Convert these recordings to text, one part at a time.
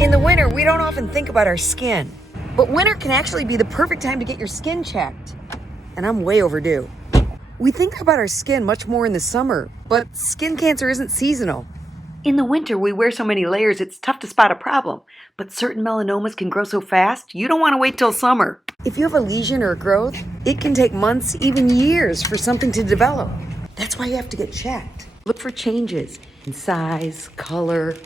In the winter, we don't often think about our skin, but winter can actually be the perfect time to get your skin checked. And I'm way overdue. We think about our skin much more in the summer, but skin cancer isn't seasonal. In the winter, we wear so many layers, it's tough to spot a problem. But certain melanomas can grow so fast, you don't want to wait till summer. If you have a lesion or a growth, it can take months, even years, for something to develop. That's why you have to get checked. Look for changes in size, color,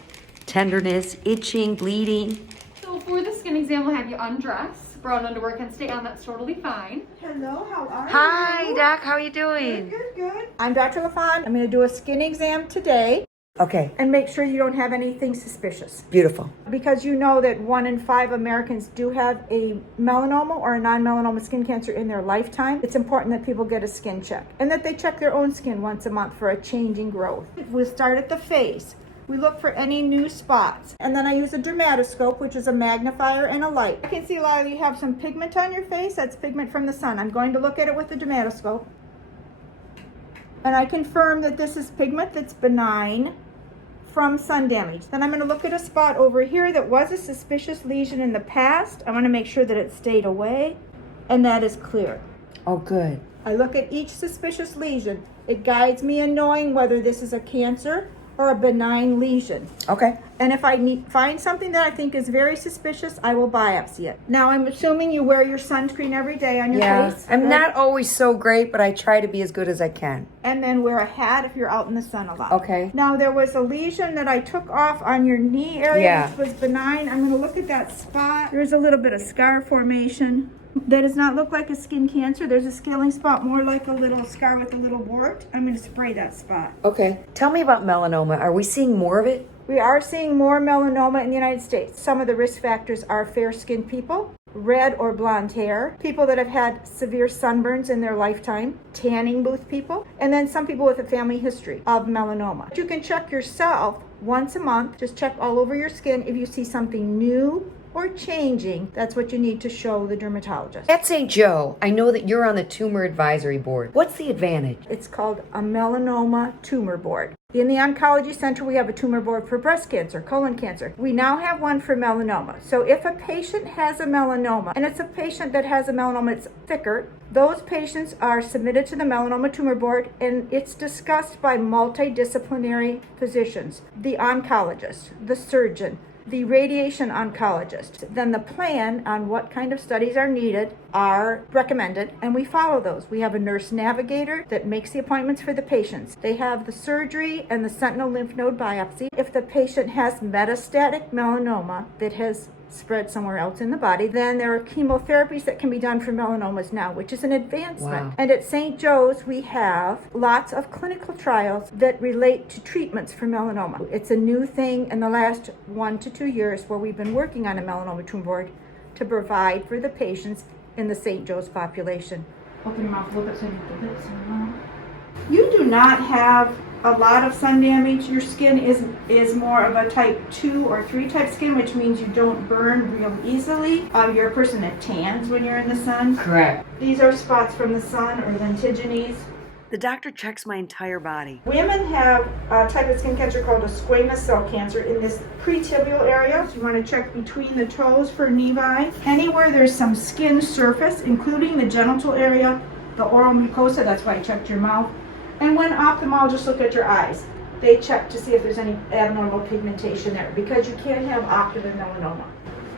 tenderness, itching, bleeding. So for the skin exam, we'll have you undress. Brown underwear can stay on, that's totally fine. Hello, how are you? Hi, Doc, how are you doing? Good. I'm Dr. LaFond. I'm going to do a skin exam today. Okay, And make sure you don't have anything suspicious. beautiful. Because you know that 1 in 5 Americans do have a melanoma or a non-melanoma skin cancer in their lifetime. It's important that people get a skin check and that they check their own skin once a month for a changing growth. We'll start at the face. We look for any new spots. And then I use a dermatoscope, which is a magnifier and a light. I can see, Lila, you have some pigment on your face. That's pigment from the sun. I'm going to look at it with the dermatoscope. And I confirm that this is pigment that's benign from sun damage. Then I'm going to look at a spot over here that was a suspicious lesion in the past. I want to make sure that it stayed away and that is clear. Oh, good. I look at each suspicious lesion. It guides me in knowing whether this is a cancer or a benign lesion. Okay. And if I find something that I think is very suspicious, I will biopsy it. Now, I'm assuming you wear your sunscreen every day on your face. I'm right? not always so great, but I try to be as good as I can. And then wear a hat if you're out in the sun a lot. Okay. Now, there was a lesion that I took off on your knee area, Yeah. which was benign. I'm going to look at that spot. There's a little bit of scar formation. That does not look like a skin cancer. There's a scaling spot, more like a little scar with a little wart. I'm going to spray that spot. Okay. Tell me about melanoma. Are we seeing more of it? We are seeing more melanoma in the United States. Some of the risk factors are fair-skinned people, red or blonde hair, people that have had severe sunburns in their lifetime, tanning booth people, and then some people with a family history of melanoma. You can check yourself once a month. Just check all over your skin. If you see something new or changing, that's what you need to show the dermatologist. At St. Joe, I know that you're on the tumor advisory board. What's the advantage? It's called a melanoma tumor board. In the oncology center, we have a tumor board for breast cancer, colon cancer. We now have one for melanoma. So if a patient has a melanoma, and it's a patient that has a melanoma, it's thicker, those patients are submitted to the melanoma tumor board, and it's discussed by multidisciplinary physicians, the oncologist, the surgeon, the radiation oncologist. Then the plan on what kind of studies are needed are recommended, and we follow those. We have a nurse navigator that makes the appointments for the patients. They have the surgery and the sentinel lymph node biopsy. If the patient has metastatic melanoma that has spread somewhere else in the body, then there are chemotherapies that can be done for melanomas now, which is an advancement. Wow. And at St. Joe's, we have lots of clinical trials that relate to treatments for melanoma. It's a new thing in the last 1 to 2 years where we've been working on a melanoma tumor board to provide for the patients in the St. Joe's population. Open your mouth a little bit so you can get some. You do not have a lot of sun damage. Your skin is more of a type 2 or 3 type skin, which means you don't burn real easily. You're a person that tans when you're in the sun. Correct. These are spots from the sun or lentigines. The doctor checks my entire body. Women have a type of skin cancer called a squamous cell cancer in this pretibial area. So you want to check between the toes for nevi. Anywhere there's some skin surface, including the genital area, the oral mucosa, that's why I checked your mouth. And when ophthalmologists look at your eyes, they check to see if there's any abnormal pigmentation there, because you can't have ocular melanoma.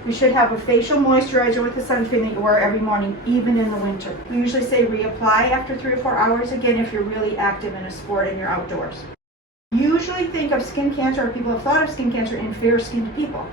You should have a facial moisturizer with the sunscreen that you wear every morning, even in the winter. We usually say reapply after 3 or 4 hours, again, if you're really active in a sport and you're outdoors. Usually think of skin cancer, or people have thought of skin cancer in fair-skinned people.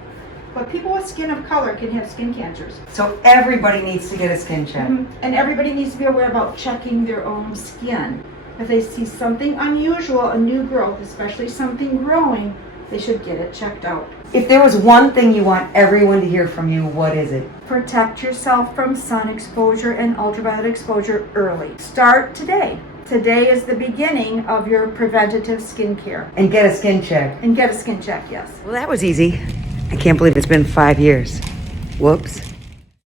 But people with skin of color can have skin cancers. So everybody needs to get a skin check. And everybody needs to be aware about checking their own skin. If they see something unusual, a new growth, especially something growing, they should get it checked out. If there was one thing you want everyone to hear from you, what is it? Protect yourself from sun exposure and ultraviolet exposure early. Start today. Today is the beginning of your preventative skincare. And get a skin check. And get a skin check, yes. Well, that was easy. I can't believe it's been 5 years. Whoops.